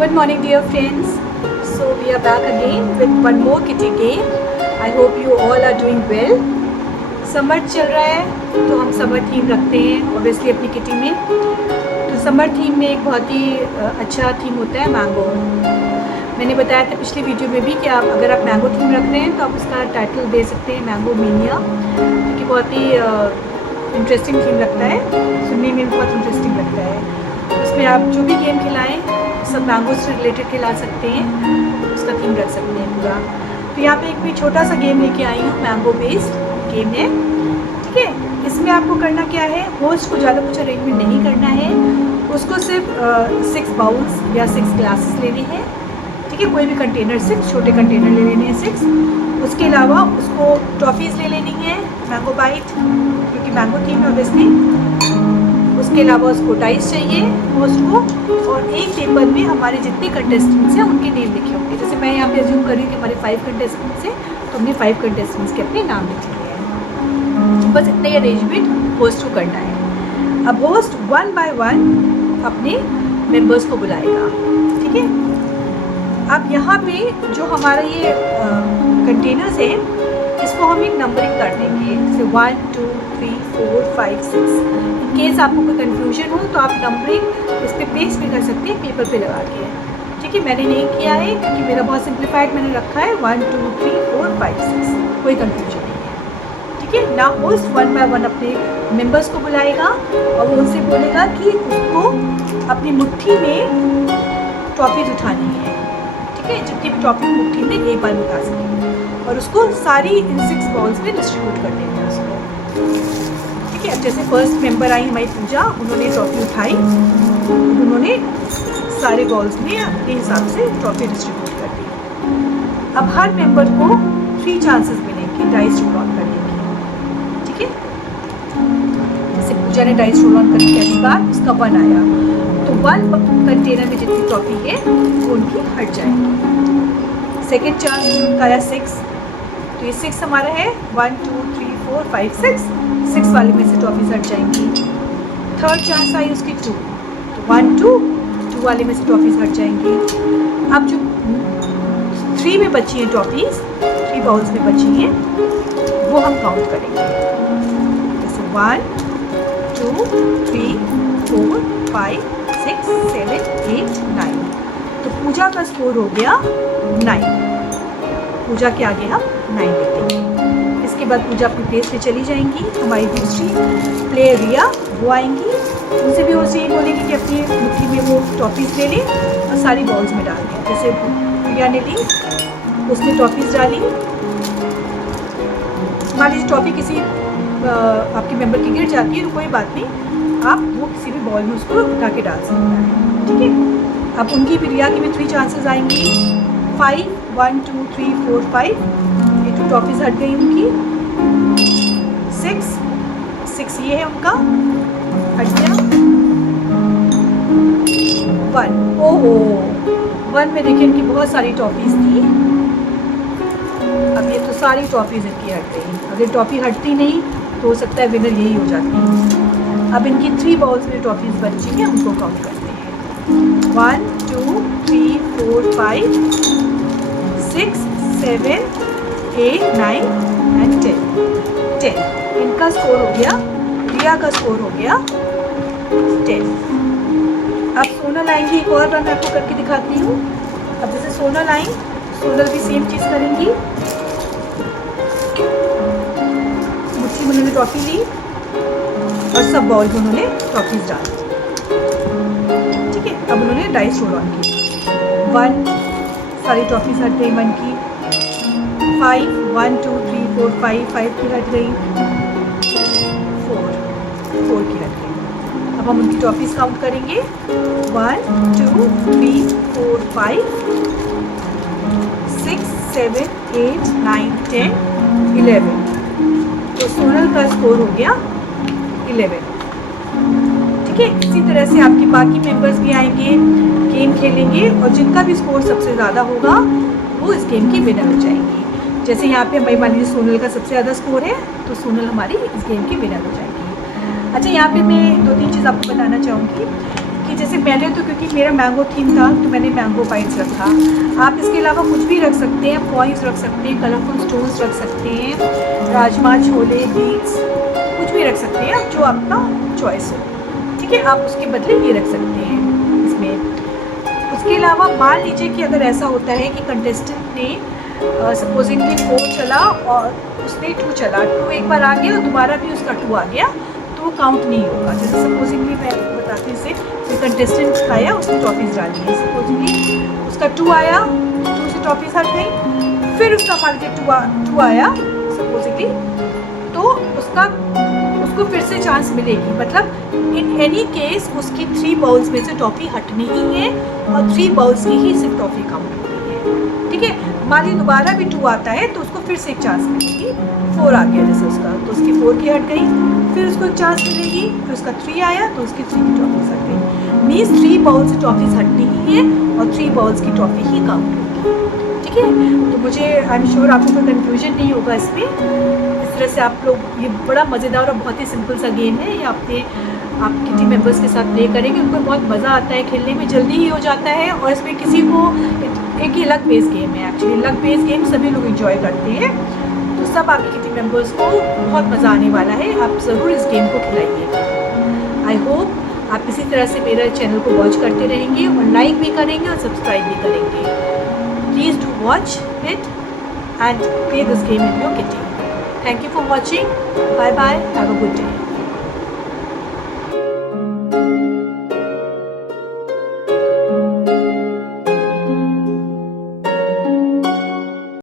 Good morning dear friends. So we are back again with one more kitty game. I hope you all are doing well. Summer चल रहा है तो हम summer theme रखते हैं obviously अपनी kitty में। तो समर थीम में एक बहुत ही अच्छा थीम होता है मैंगो। मैंने बताया था पिछली वीडियो में भी कि अगर आप मैंगो थीम रख रहे हैं तो आप उसका टाइटल दे सकते हैं मैंगो मेनिया, क्योंकि बहुत ही इंटरेस्टिंग थीम लगता है, सुनने में भी बहुत इंटरेस्टिंग लगता है। उसमें आप जो भी गेम खिलाएं सब मैंगो से रिलेटेड खिला सकते हैं, उसका थीम रख सकते हैं पूरा। तो यहाँ पे एक भी छोटा सा गेम लेके आई हूँ, मैंगो बेस्ड गेम है, ठीक है। इसमें आपको करना क्या है, होस्ट को ज़्यादा कुछ अरेंजमेंट नहीं करना है, उसको सिर्फ 6 बाउल्स या 6 ग्लासेस लेने हैं, ठीक है। कोई भी कंटेनर, 6 छोटे कंटेनर ले लेने हैं 6। उसके अलावा उसको टॉफ़ीज़ ले लेनी है, मैंगो बाइट, क्योंकि मैंगो थीम है ऑब्वियसली। उसके अलावा उसको डाइस चाहिए होस्ट को, और एक पेपर में हमारे जितने कंटेस्टेंट्स हैं उनके नेम लिखे होंगे। जैसे मैं यहाँ पे अज्यूम कर रही हूँ कि हमारे 5 कंटेस्टेंट्स हैं, तो हमने 5 कंटेस्टेंट्स के अपने नाम लिखे हैं। बस इतना ही अरेंजमेंट होस्ट को करना है। अब होस्ट 1 बाय 1 अपने मेंबर्स को बुलाएगा, ठीक है। अब यहाँ पे जो हमारा ये कंटेनर्स हैं, इसको हम एक नंबरिंग कर देंगे, जैसे 1 2 3 4 5 6। इन केस आपको कोई कन्फ्यूजन हो तो आप नंबरिंग इस पर पेस्ट भी कर सकते हैं पेपर पे लगा के, ठीक है। मैंने नहीं किया है क्योंकि मेरा बहुत सिंप्लीफाइड मैंने रखा है 1 2 3 4 5 6, कोई कन्फ्यूजन नहीं है, ठीक है ना। होस्ट 1 बाय 1 अपने मेंबर्स को बुलाएगा और वो उनसे बोलेगा कि उसको अपनी मुट्ठी में टॉफ़ीज उठानी है, ठीक है। जितनी भी टॉफ़ी मुट्ठी में एक बार उठा सकेंगे और उसको सारी इन 6 बॉल्स में डिस्ट्रीब्यूट कर देंगे उसको, ठीक है। अब जैसे फर्स्ट मेंबर आई हमारी पूजा, उन्होंने ट्रॉफी उठाई, उन्होंने सारे बॉल्स में अपने हिसाब से ट्रॉफी डिस्ट्रीब्यूट कर दी। अब हर मेंबर को 3 चांसेस मिलेंगे डाइस रोल ऑन करने की, ठीक है। जैसे पूजा ने डाइस रोल ऑन करने पहली बार, उसका 1 आया, तो 1 कंटेनर में जितनी ट्रॉफी है वो उनकी हट जाएगी। सेकेंड चांस जो उनका आया 6, तो ये 6 हमारा है, 1 2 3 4 5 6 वाले में से ट्रॉफीज हट जाएंगी। थर्ड चांस आई उसकी 2, तो 1 2 वाले में से ट्रॉफीज हट जाएंगी। अब जो 3 में बची हैं ट्रॉफीज, 3 बाउल्स में बची हैं, वो हम काउंट करेंगे, जैसे 1 2 3 4 5 6 7 8 9। तो पूजा का स्कोर हो गया 9, पूजा के आगे हम 9 लेते हैं। इसके बाद पूजा अपनी प्लेस पे चली जाएंगी। हमारी दूसरी प्लेयर रिया, वो आएंगी, उनसे भी उसे बोलेंगे कि अपनी मुट्ठी में वो टॉफ़ीज़ ले लें और सारी बॉल्स में डाल दें। जैसे रिया ने ली, उसने टॉफ़ीज़ डाली, मान लीजिए टॉफ़ी किसी आपके मेंबर की गिर जाती है तो कोई बात नहीं, आप वो किसी भी बॉल में उसको उठा के डाल सकते हैं, ठीक है। अब उनकी भी, रिया की भी 3 चांसेस आएंगी, 5 1 2 3 4 5, ये 2 टॉफ़ीज़ हट गई उनकी। 6 ये है उनका, हट गया। 1, ओहो 1 में देखिए इनकी बहुत सारी टॉफ़ीज़ थी, अब ये तो सारी टॉफ़ीज़ इनकी हट गई। अगर टॉफ़ी हटती नहीं तो हो सकता है विनर यही हो जाती। अब इनकी 3 बॉल्स में टॉफ़ीज़ बची हैं, उनको काउंट करते हैं, 1 2 3 4 5 6 7 8 9 एंड 10। इनका स्कोर हो गया, रिया का स्कोर हो गया 10। अब सोनल आएंगी, एक और रन आपको करके दिखाती हूँ। अब जैसे सोनल आई, सोनल भी सेम चीज़ करेंगी, मुट्ठी में उन्होंने ट्रॉफी ली और सब बॉल में उन्होंने ट्रॉफीज डाल दी, ठीक है। अब उन्होंने डाइस रोल ऑन की, 1 सारी ट्रॉफीज हट गई 1 की, 5 1 2 3 4 5 की हट गई, 4 की हट गई। अब हम उनकी ट्रॉफीज काउंट करेंगे, 1 2 3 4 5 6 7 8 9 10 11। तो सोनल का स्कोर हो गया 11, ठीक है। इसी तरह से आपके बाकी मेंबर्स भी आएंगे, गेम खेलेंगे, और जिनका भी स्कोर सबसे ज़्यादा होगा वो इस गेम की विनर हो जाएंगी। जैसे यहाँ पे हमारी मान लीजिए सोनल का सबसे ज़्यादा स्कोर है, तो सोनल हमारी इस गेम की विनर हो जाएगी। अच्छा, यहाँ पे मैं 2-3 चीज़ आपको बताना चाहूँगी कि जैसे मैंने तो क्योंकि मेरा मैंगो थीम था तो मैंने मैंगो बाइट्स रखा। आप इसके अलावा कुछ भी रख सकते हैं, कॉइन्स रख सकते हैं, कलरफुल स्टोन्स रख सकते हैं, राजमा, छोले, बीट्स, कुछ भी रख सकते हैं आप, जो आपका चॉइस हो। ठीक है, आप उसके बदले ये रख सकते हैं इसमें। उसके अलावा मान लीजिए कि अगर ऐसा होता है कि कंटेस्टेंट ने सपोजिंगली 4 चला और उसने 2 चला, 2 एक बार आ गया और दोबारा भी उसका 2 आ गया, तो वो काउंट नहीं होगा। जैसे सपोजिंगली मैं बताती से कोई कंटेस्टेंट आया, उसने टॉफीज़ डाली है, सपोजिंगली उसका 2 आया, 2 से टॉफीज़ हट गई, फिर उसका मान लीजिए 2 आया सपोजिंगली, तो उसको फिर से चांस मिलेगी। मतलब इन एनी केस उसकी 3 बाउल्स में से टॉफ़ी हटनी ही है और 3 बाउल्स की ही सिर्फ टॉफ़ी काउंट होनी है। ठीक है, मान लीजिए दोबारा भी 2 आता है तो उसको फिर से एक चांस मिलेगी। 4 आ गया जैसे उसका, तो उसकी 4 की हट गई, फिर उसको एक चांस मिलेगी, फिर उसका 3 आया तो उसकी 3 की टॉफ़ीज़ हट गई। मीन्स 3 बाउल्स से टॉफ़ीज़ हटनी ही है और 3 बाउल्स की टॉफ़ी ही काउंट होगी। ठीक है, तो मुझे आई एम श्योर आपको कोई कन्फ्यूजन नहीं होगा इसमें। इस तरह से आप लोग, ये बड़ा मज़ेदार और बहुत ही सिंपल सा गेम है। ये आप किटी मेंबर्स के साथ प्ले करेंगे, उनको बहुत मज़ा आता है खेलने में, जल्दी ही हो जाता है। और इसमें किसी को एक ही लक बेस्ड गेम है, एक्चुअली लक बेस्ड गेम सभी लोग एंजॉय करते हैं, तो सब आपकी किटी मेंबर्स को बहुत मज़ा आने वाला है। आप ज़रूर इस गेम को खिलाइएगा। आई होप आप इसी तरह से मेरे चैनल को वॉच करते रहेंगे और लाइक भी करेंगे और सब्सक्राइब भी करेंगे। Please do watch it and play this game in your kitty. Thank you for watching. Bye bye. Have a good day.